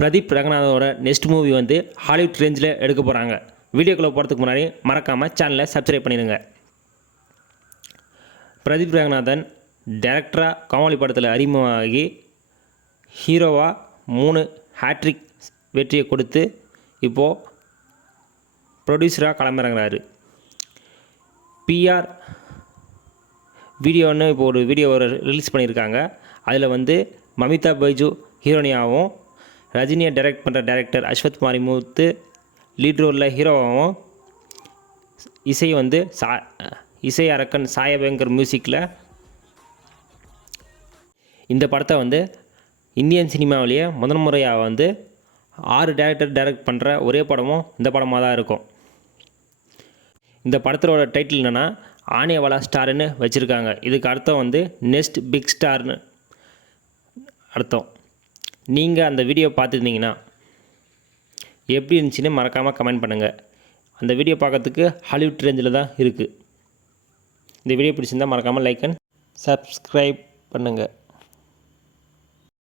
Pradeep ரங்கநாதோட next movie வந்து Hollywood ரேஞ்சில் எடுக்க போகிறாங்க. வீடியோக்குள்ளே போகிறதுக்கு முன்னாடி மறக்காமல் சேனலை சப்ஸ்கிரைப் பண்ணிடுங்க. பிரதீப் ரங்கநாதன் டைரக்டராக காமெடி படத்தில் அறிமுகமாகி ஹீரோவாக 3 ஹேட்ரிக் வெற்றியை கொடுத்து இப்போது ப்ரொடியூசராக களமிறங்குறாரு. பிஆர் வீடியோன்னு இப்போ ஒரு வீடியோ ரிலீஸ் பண்ணியிருக்காங்க. அதில் வந்து மமிதா பைஜு ஹீரோனியாகவும், ரஜினியை டைரக்ட் பண்ணுற டைரக்டர் அஸ்வத் மாரிமுத்து லீட் ரோலில் ஹீரோவாகவும், இசை வந்து இசை அரக்கன் சாயபங்கர் மியூசிக்கில் இந்த படத்தை வந்து இந்தியன் சினிமாவிலேயே முதன் முறையாக வந்து 6 டேரக்டர் டைரக்ட் பண்ணுற ஒரே படமும் இந்த படமாக தான் இருக்கும். இந்த படத்தோட டைட்டில் என்னென்னா ஆனேவாலா ஸ்டார்னு வச்சுருக்காங்க. இதுக்கு அர்த்தம் வந்து நெக்ஸ்ட் பிக் ஸ்டார்னு அர்த்தம். நீங்கள் அந்த வீடியோ பார்த்துருந்தீங்கன்னா எப்படி இருந்துச்சுன்னு மறக்காமல் கமெண்ட் பண்ணுங்கள். அந்த வீடியோ பார்க்கறதுக்கு ஹாலிவுட் ரேஞ்சில் தான் இருக்குது. இந்த வீடியோ பிடிச்சிருந்தால் மறக்காமல் லைக் அண்ட் சப்ஸ்கிரைப் பண்ணுங்கள்.